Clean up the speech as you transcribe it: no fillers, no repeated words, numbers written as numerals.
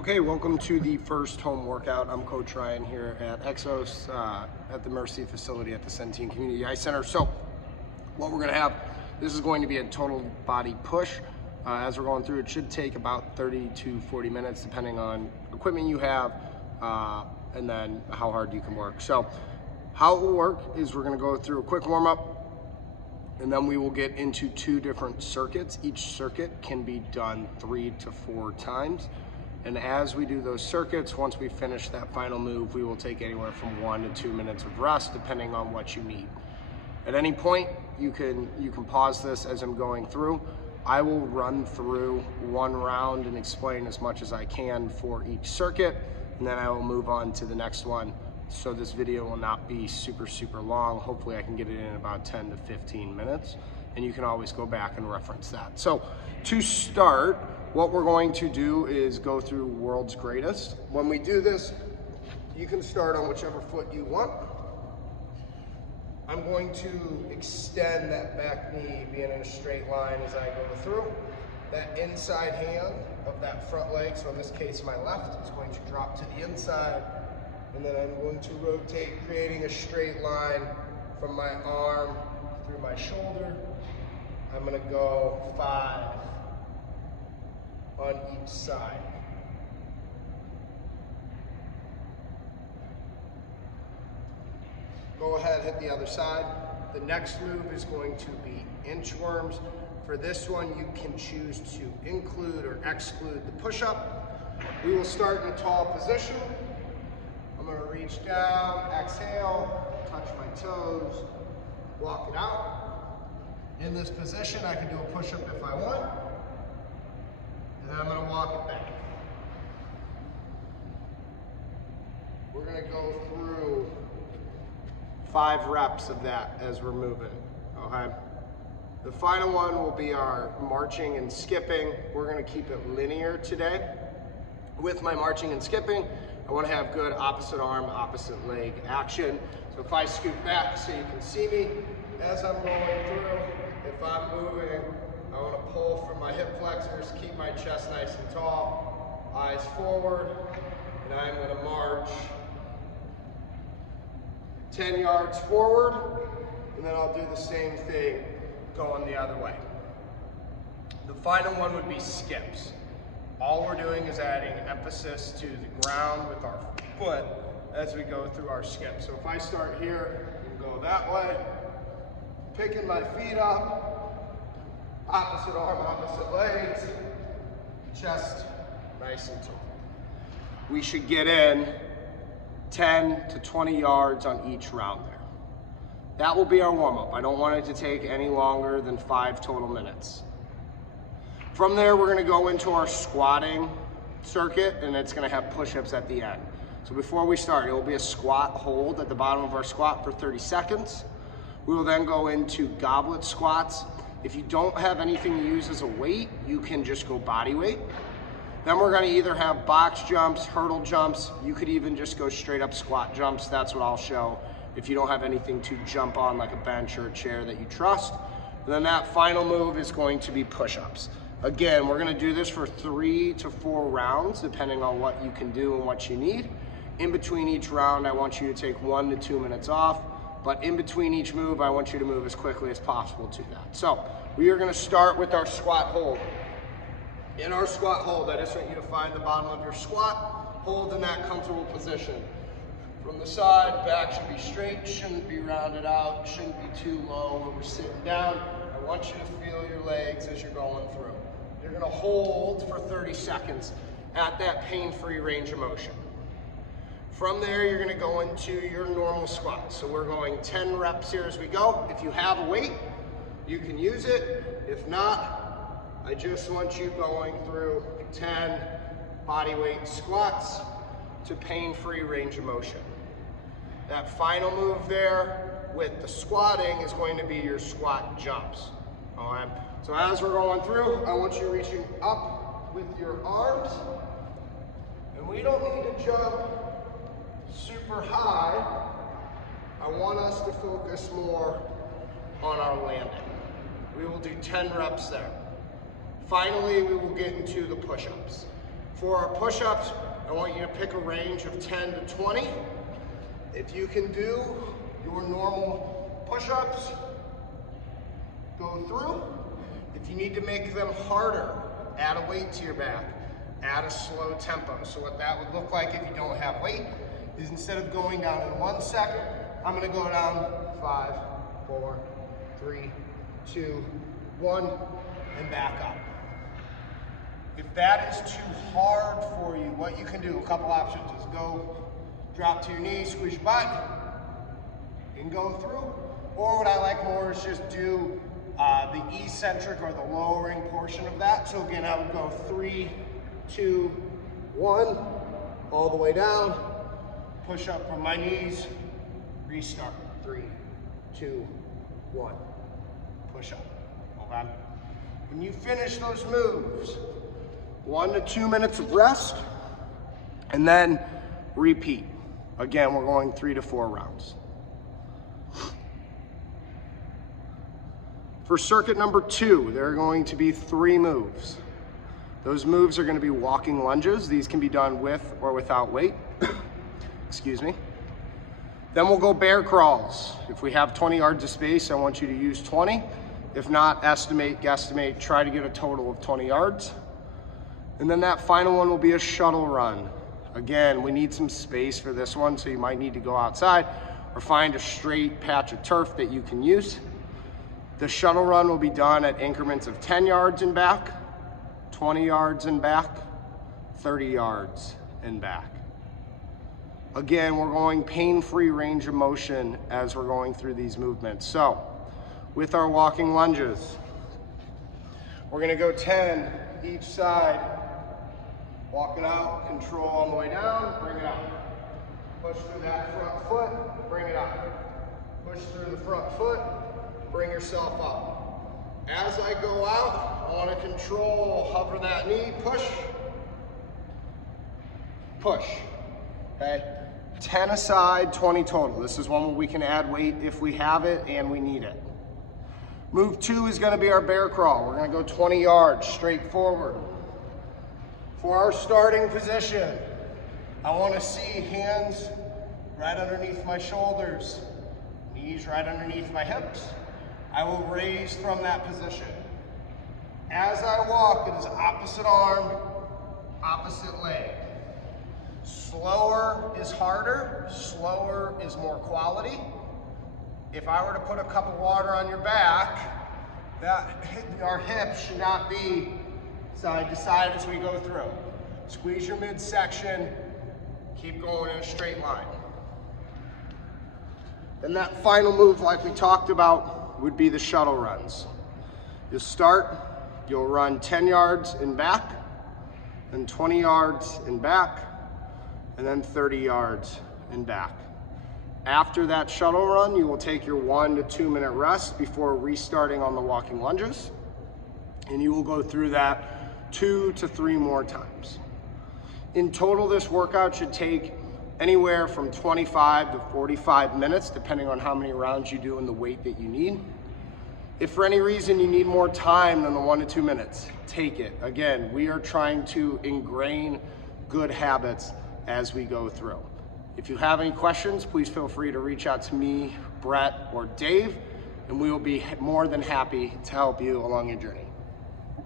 Okay, welcome to the first home workout. I'm Coach Ryan here at Exos at the Mercy facility at the Centene Community Eye Center. So what we're gonna have, this is going to be a total body push. As we're going through, it should take about 30 to 40 minutes depending on equipment you have and then how hard you can work. So how it will work is we're gonna go through a quick warm up and then we will get into 2 different circuits. Each circuit can be done 3 to 4 times. And as we do those circuits, once we finish that final move, we will take anywhere from 1 to 2 minutes of rest, depending on what you need. At any point, you can pause this as I'm going through. I will run through one round and explain as much as I can for each circuit, and then I will move on to the next one. So this video will not be super long. Hopefully I can get it in about 10 to 15 minutes, and you can always go back and reference that. So to start, what we're going to do is go through World's Greatest. When we do this, you can start on whichever foot you want. I'm going to extend that back knee being in a straight line as I go through. That inside hand of that front leg, so in this case my left, is going to drop to the inside, and then I'm going to rotate, creating a straight line from my arm through my shoulder. I'm gonna go 5 on each side. Go ahead, hit the other side. The next move is going to be Inchworms. For this one, you can choose to include or exclude the push-up. We will start in a tall position. I'm gonna reach down, exhale, touch my toes, walk it out. In this position, I can do a push-up if I want. And then I'm gonna walk it back. We're gonna go through 5 reps of that as we're moving, okay? The final one will be our marching and skipping. We're gonna keep it linear today. With my marching and skipping, I wanna have good opposite arm, opposite leg action. So if I scoot back so you can see me, as I'm going through, if I'm moving, I want to pull from my hip flexors, keep my chest nice and tall, eyes forward, and I'm going to march 10 yards forward, and then I'll do the same thing going the other way. The final one would be skips. All we're doing is adding emphasis to the ground with our foot as we go through our skip. So if I start here and go that way, picking my feet up, opposite arm, opposite legs, chest nice and tall. We should get in 10 to 20 yards on each round there. That will be our warm-up. I don't want it to take any longer than 5 total minutes. From there, we're gonna go into our squatting circuit, and it's gonna have push-ups at the end. So before we start, it will be a squat hold at the bottom of our squat for 30 seconds. We will then go into goblet squats. If you don't have anything to use as a weight, you can just go body weight. Then we're gonna either have box jumps, hurdle jumps. You could even just go straight up squat jumps. That's what I'll show if you don't have anything to jump on like a bench or a chair that you trust. And then that final move is going to be push-ups. Again, we're gonna do this for 3 to 4 rounds, depending on what you can do and what you need. In between each round, I want you to take 1 to 2 minutes off. But in between each move, I want you to move as quickly as possible to that. So we are gonna start with our squat hold. In our squat hold, I just want you to find the bottom of your squat, hold in that comfortable position. From the side, back should be straight, shouldn't be rounded out, shouldn't be too low where we're sitting down. I want you to feel your legs as you're going through. You're gonna hold for 30 seconds at that pain-free range of motion. From there, you're gonna go into your normal squat. So we're going 10 reps here as we go. If you have a weight, you can use it. If not, I just want you going through 10 body weight squats to pain-free range of motion. That final move there with the squatting is going to be your squat jumps. All right. So as we're going through, I want you reaching up with your arms. And we don't need to jump super high. I want us to focus more on our landing. We will do 10 reps there. Finally, we will get into the push-ups. For our push-ups, I want you to pick a range of 10 to 20. If you can do your normal push-ups, go through. If you need to make them harder, add a weight to your back. Add a slow tempo. So what that would look like if you don't have weight is instead of going down in 1 second, I'm gonna go down 5, 4, 3, 2, 1, and back up. If that is too hard for you, what you can do, a couple options is go drop to your knees, squeeze your butt, and go through. Or what I like more is just do the eccentric or the lowering portion of that. So again, I would go 3, 2, 1, all the way down, push up from my knees, restart, 3, 2, 1, push up, okay? When you finish those moves, 1 to 2 minutes of rest, and then repeat. Again, we're going 3 to 4 rounds. For circuit number 2, there are going to be 3 moves. Those moves are going to be walking lunges. These can be done with or without weight. Excuse me. Then we'll go bear crawls. If we have 20 yards of space, I want you to use 20. If not, estimate, guesstimate, try to get a total of 20 yards. And then that final one will be a shuttle run. Again, we need some space for this one, so you might need to go outside or find a straight patch of turf that you can use. The shuttle run will be done at increments of 10 yards and back, 20 yards and back, 30 yards and back. Again, we're going pain-free range of motion as we're going through these movements. So, with our walking lunges, we're gonna go 10 each side. Walk it out, control on the way down, bring it up. Push through that front foot, bring it up. Push through the front foot, bring yourself up. As I go out, I want to control, hover that knee, push, push, okay? 10 aside, 20 total. This is one where we can add weight if we have it and we need it. Move 2 is going to be our bear crawl. We're going to go 20 yards straight forward. For our starting position, I want to see hands right underneath my shoulders, knees right underneath my hips. I will raise from that position. As I walk, it is opposite arm, opposite leg. Slower is harder, slower is more quality. If I were to put a cup of water on your back, our hips should not be side to side as we go through. Squeeze your midsection, keep going in a straight line. Then that final move, like we talked about, would be the shuttle runs. You'll start, you'll run 10 yards in back, then 20 yards in back, and then 30 yards in back. After that shuttle run, you will take your 1 to 2 minute rest before restarting on the walking lunges. And you will go through that 2 to 3 more times. In total, this workout should take anywhere from 25 to 45 minutes, depending on how many rounds you do and the weight that you need. If for any reason you need more time than the 1 to 2 minutes, take it. Again, we are trying to ingrain good habits as we go through. If you have any questions, please feel free to reach out to me, Brett, or Dave, and we will be more than happy to help you along your journey.